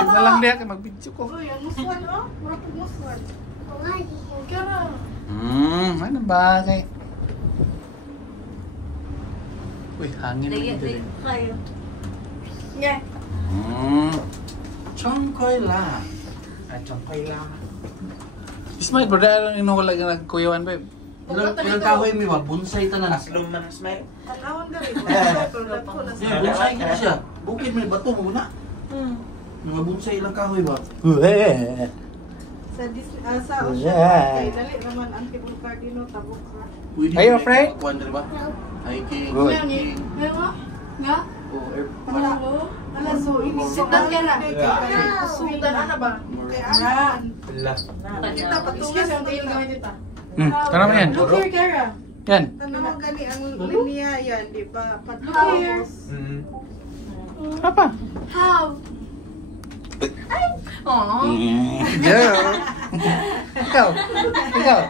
Balik na lang diya kay mag-video ko. Uy, ang muswan, oh. Murag pag muswan. Okay ra. Ano bagay? Uy, hangin na Lagi, dito. kayo. Nga. Chongkoy la. Chongkoy la. Ismail, brother, ano wala ka nagkuyawan, babe? Ilang kahoy mi ba? Bunsay tanan. Aslom man smile. Tanawon gari. Bunsay ka siya. Bukid may bato mo na. Mga bunsay ilang kahoy ba? Sa Ocean, kay dali naman Antipolo Cardino tabok ra. Are you afraid? Kuan ba? Hiking. Good. Nga? Wala. Ala, so inisiptan ka na. Sultan ana ba? Kay ana. Wala. Kita patungan sa tayo gamit dito. Ano mo yan? Look here, Kara. Yan. Tanawang gani ang linya yan, di ba? Patapos. Apa? How? Aww. Yeah. Ikaw. Ikaw.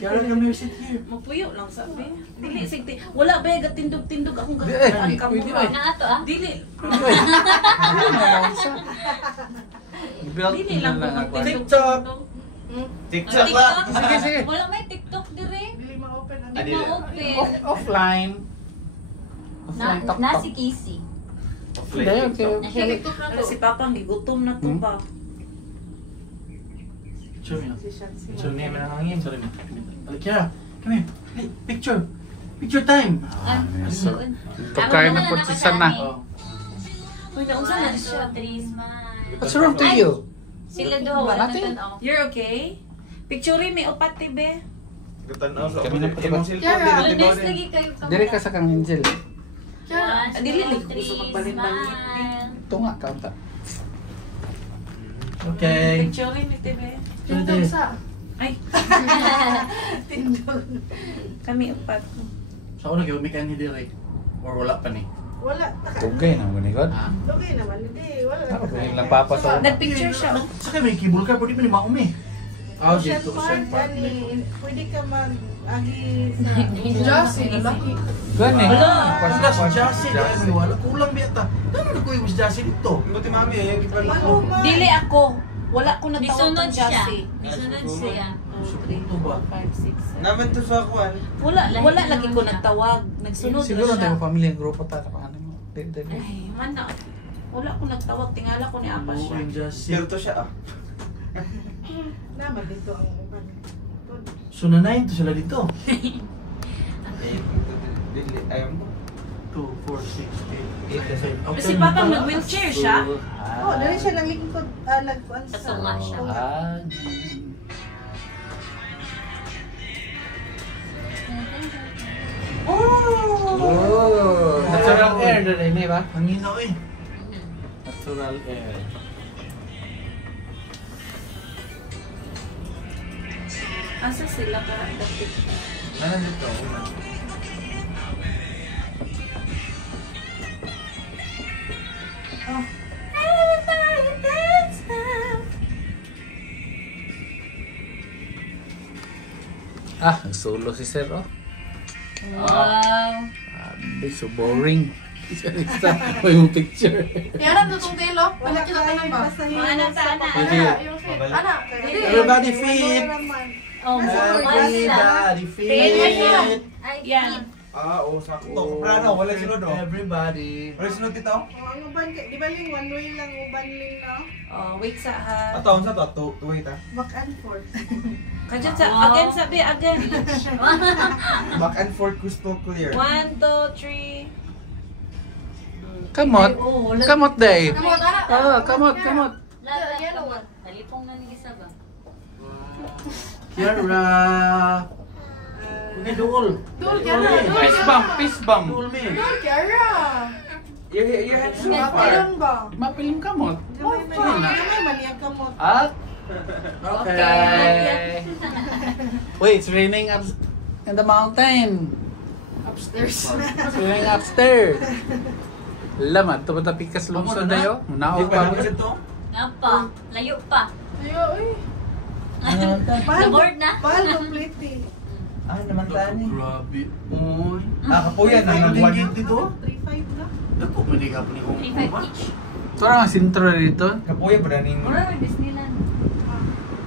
Kaya kami sit here. Mapuyo lang sabi. Dili sigti. Wala ba gatindog-tindog akong Di, gataan ay, ka pwede mo. ay. Nga ato ah. Dili. Dili lang ko TikTok. TikTok ba? Sige, sige. Wala may TikTok dire. Dili ma-open ang Di na open. Offline. Offline, talk, Na talk. si Casey. Hindi, okay, okay. TikTok na Ano to. si Papa gigutom na to ba? Picture niya. Si Shansi. Picture niya man hangin. Sorry mo. Balik Kira. Come here. Hey, picture. Picture time. So, pagkain na po si Sana. Uy, naunsa na 1, siya. 2, 3, smile. What's wrong to you? Sila doon, wala Natin. na You're okay? Picture may upat tibe. Gutanaw sa Kami na po diba? imong cellphone Kaya, dili Always tibaw din. lagi kayo Dire ka sa kang Angel. 1, Dili, 2, gusto 3, magbalit ng smile. Ito nga, kaunta. Okay. Picture may tibe. Tindog sa. Ay, Tindog. kami upat. Sa una kayo may kanhi dire. Or wala pa ni. Wala. Tugay na mo ni God. Ha? Lugay naman, hindi. Wala. Ako, may nagpapasok. Nagpicture siya. Sa kayo may kibul ka pwede pa ni maumi. Ah, Ocean dito Park, Ocean Park. gani. Pwede ka mag-agi sa... Josie, Laki. Gani. Wala si Jassy dahil may wala kulang beta. Ano na ko yung si Jassy dito? Buti mami eh, giban Ano ako. man? Dili ako. Wala ko natawag Bisunod ng siya. Jassy. Bisunod siya. 2, 3, 5, 6, 7. Naman to sa kuan. Wala lagi ko nagtawag. Nagsunod Siguro na siya. tayo pamilya, grupo ta. Paano mo? Ay, man na. Wala ko nagtawag. Tingala ko ni Apa Oo, siya. yung Jassy. Pero to siya ah. Naman dito ang uban. So nanayin to sila dito. Dili ayam mo. 2, 4, 6, 8, 8, 7. Si Papa nag-wheelchair siya. Oh, dali siya naglingkod. Nagkuan sa... Kasunga siya. Oh! Natural air doon eh, ba? Hanginaw eh. Natural air. Asa sila ka dapit? Ano dito? Oh. Ah, solo si Sir, oh. Wow. So boring. Isa-isa. May yung picture. Kaya lang itong telo. Wala kita tayo ba? Ano sa ana? Yung fit. Ana. Everybody fit. Oh, Everybody fit. Ay, Yan. Ah, oo sakto. Ano, wala sunod oh. Everybody. Wala sunod dito. Ang uban, di ba ling one way lang uban ling na? Oh, wait sa ha. Ataon sa to, wait ah. Back and forth. Kadyan sa, Wow. again sabi, again. Back and forth crystal clear. 1, 2, 3. Kamot. Oh, wala. Kamot day. Kamot, ana. Kamot, kamot. Lahat talipong na ni isa ba? Kiara. Okay, duol. Dul, Kiara. Fist bump, fist bump. Duol me. Dul, Kiara. Your head so far. Mapilan ba? Mapiling kamot. Gamay man yung kamot. At okay. Wait, it's raining up in the mountain. Upstairs. It's raining upstairs. Lamat, ito ba tapikas lungsod dayo? Nao Di ba pa. naman ito? Nga pa. Layo pa. Ayo, uy. Na-board na? Pahal completely. Ah, naman tani. Grabe. Oy. Ah, kapuyan na Ang nagwag. ligid dito. 3-5 na. Dako mo di ka po ni kong 3-5 each. Ito lang ang sintro dito. Kapuya pa na ning... Mura rin Disneyland.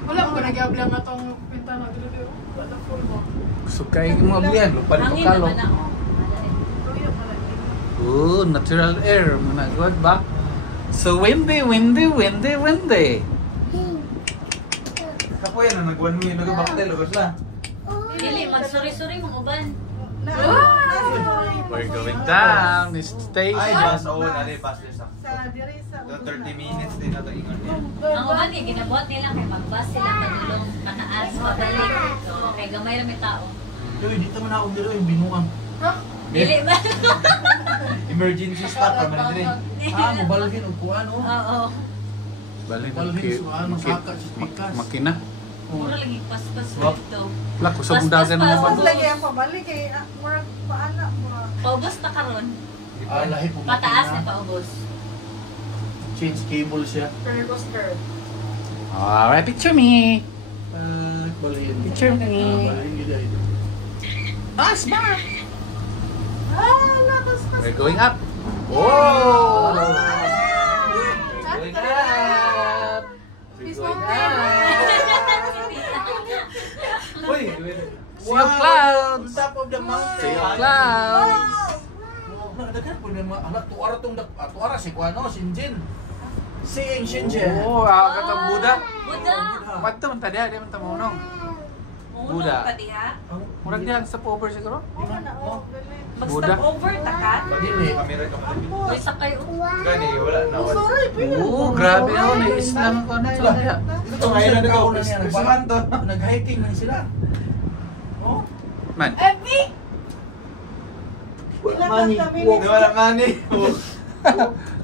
Wala ko nagyablang nga tong pintana dito. Wala full mo. Gusto kayo mo ablihan. Lupa ni Hangin Pukalo. naman ako. Tuyo pala. Oh, natural air. Mga good ba? So windy, windy, windy, windy. Kapuya na nag-one way. Nag-baktel. Lugos na. Dili, magsuri-suri mong uban. We're going down this station. Ay, just all. Ari, pass din sa... Sa diri sa 30 minutes din na ito ingon niya. Ang uban eh, ginabuhat nila kay magbas sila pagulong pataas, pabalik. So, kay gamay na may tao. Uy, dito man ako dito yung binuang. Dili ba? Emergency stop pa man din. Mubalgin o kuan o. Oo. Balik Balhin, so ano, saka, sispikas. makina. Mura lagi paspas Wap. dito. Wala, kusog dagan Pas, pas, naman. pas. lagi ang pabalik kay murag paana mo. Paubos na karon. Lahi po. Pataas na paubos. Change cable siya. Turner coaster. Alright, picture me. Balhin. Picture me. Balhin gila ito. Ah, smart. Lakas pa. We're going up. Oh! Going up. Peace We're going Mountain. up. Uy! See you clouds. On top of the mountain. See you clouds. Nakadagan po naman. Anak, tuwara tong tuwara si Kuano, Shinjin. Seeing Shinjin. Oh, katang Buddha. Buddha. Pato man tadi, di man tamunong. Buddha. Unong pa diha. Murag diyan sa over siguro. Mag-stop over ta ka. Dili. Kamera ka pa. Uy, sakay o. Gani, wala na. Sorry, Oh, grabe ako. Na-islam ko na sila. Ito ngayon na ito. Usahan to. Nag-hiking man sila. Oh? Man, Money. Wala money.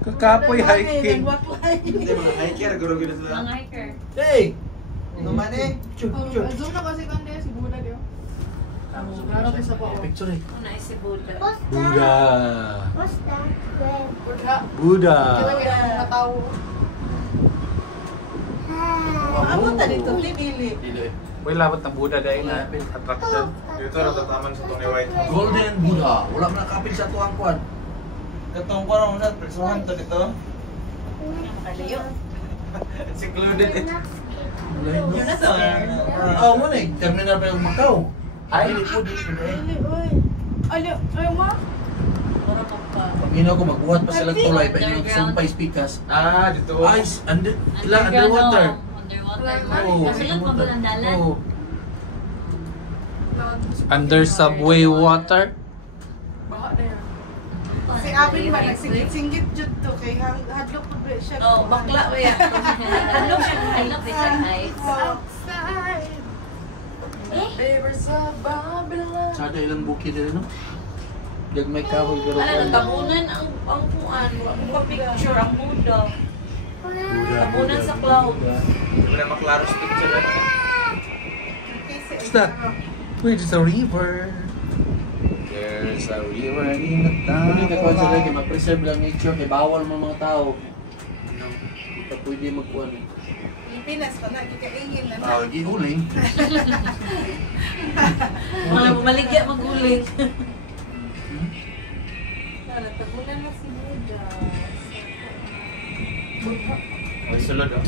kakapoy hiking. Hindi, mga hiker. Guro gina sila. Mga hiker. Hey! No money. Chuk, chuk. Zoom na kasi kande si Buddha dio. Laro kay sa pao. Picture eh. Una si Buddha. Buddha. Buddha. Buddha. Kaya mga tao. Amo ta dito tinili. Dili. Uy, labot ng Buddha dahil nga attraction. Dito na tataman sa Tony White. Golden Buddha. Wala man nakapil sa tuwang kuan. Katong ko lang sa presuhan to dito. Kalayo. Secluded it. Yun na sa Oh, mo na terminal pa yung Macau. Ay. Dili po, dili po. Dili oy. Ay mo. Mura pa pa. Pag ginaw ko magbuhat pa sila tulay pa yung sumpay speakers. Ah, dito. Ice, underwater. Underwater. Oo. Kasulod pa ba ng dalan? Oo. Under subway water. Baha na yan. Si Abin ba nagsinggit-singgit jud to kay hadlok pud ba siya. Oh, bakla ba yan? Ano siya? I love this guys. Outside. Ever sa Babylon. Sada ilang bukid din, no? Gagmay kahoy pero Ano, nagtabunan ang kuan. Ang pa-picture, ang Buddha. Tabunan sa cloud. Wala maklaro sa picture. What's that? Wait, there's a river. There's a river in the Kung ka kuan sila, town. ma-preserve lang nature, kay bawal mo mga tao. Hindi ka pwede magkuhan eh. Pilipinas pa na gikaingin na na. Ah, gihuling. Wala bumaligya maguling. Tabunan na si Buddha. Ay, sulod oh.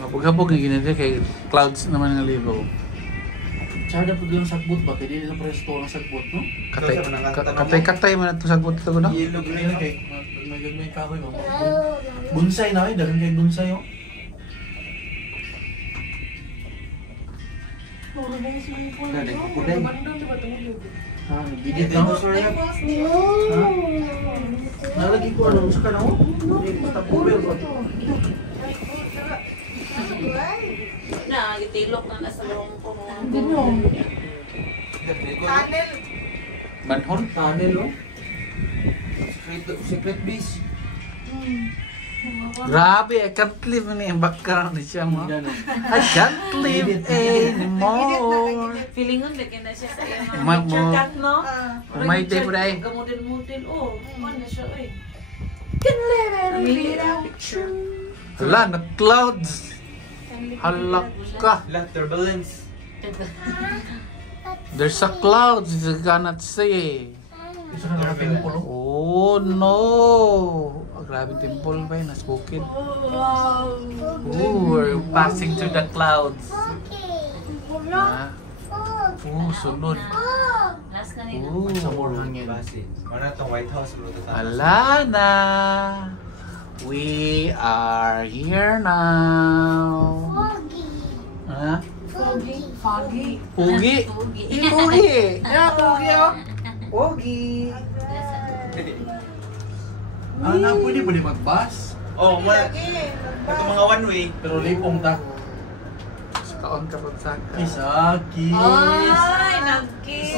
Habog-habog nga ginagawa kay clouds naman nga libo. Sada po yung sagbot ba? Kaya di na presto ang sagbot, no? Katay-katay man ito sa gut ito, no? Yellow green. Green kay may kahoy mo. Bonsai na eh, dagan kay bonsai oh. Puro ba yung swimming pool? Dali, kukuday. Bandang diba tumulog? Ha, bigit na ako sorry. Nalagi ko ano sa kana oh. Hindi ko tapubel ko. Na, gitilok na nasa loob ko. Tunnel. Manhole? Tunnel oh. Secret base. Grabe, I can't live in yung background ni siya mo. Hindi na. I can't live anymore. Feeling nun, lagyan na siya sa iyo. Ma- Picture mo- cut, no? May day po dahil. Gamudin-mudin. Oh, ano na siya, eh. Can live and Namili read ang out. picture. Hala, na clouds. Halak ka. Lahat turbulence. There's a clouds you cannot see. Isa ka nakaping pulo. Oh no! grabe dimple ba yun, nas bukid. Wow. Ooh, we're passing through the clouds. Ah. Sunod. Last na nila. Ooh. Sa more hangin. Basi. Mana tong White House bro ta. Ala na. We are here now. Ah? Foggy. Foggy. Pugi. Pugi. Pugi. Yeah, pugi oh. Pugi. Na pwede ba di mag-bus? Oh, wala. Ito mga one way. Pero lipong ta. Kaon ka pag saka. Kisakis. Ay, nag-kiss.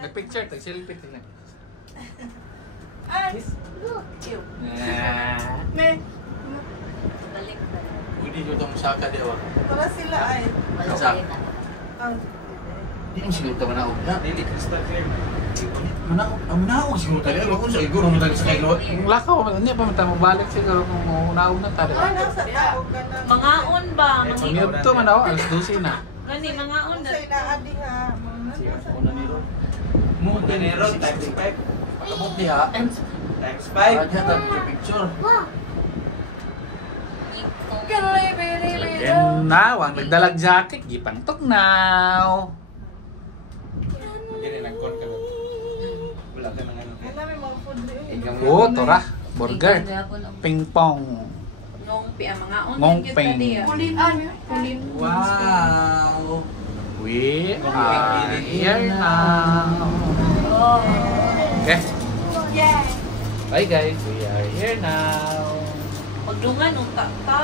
Nag-picture, tag-selfie tingnan. Ay. Ne. Balik. Pwede ko itong saka di ba? Para sila ay. Wala Sa- kayo na. Di mo siguro ito manaog na. Dili crystal clear. Manaog siguro tayo. Ewan ko sa iguro mo tayo sa kailo. Ang lakaw, hindi pa matang magbalik siguro kung maunaw na tayo. Ay, nasa tao ka na. Mangaon ba? Pag-mute to man ako, alas 12 na. Gani, mangaon na. Sa inaadi ha. Una nilo. Mo Dinero times 5. Pakabot niya. Times Ay, 5. diyan tayo picture. Again na, wang nagdalag jacket, gipangtok now. Gini nagkon ka lang. Wala ka nang ano. Wala may mga food eh. Oh, tora, burger, ping pong. Ngong pia, mangaon. Ngong Cute peng. ka diya. Kulin ano? Kulin. Wow. We are here now. Okay, Yeah. bye guys, we are here now. Pagdungan, unta ka.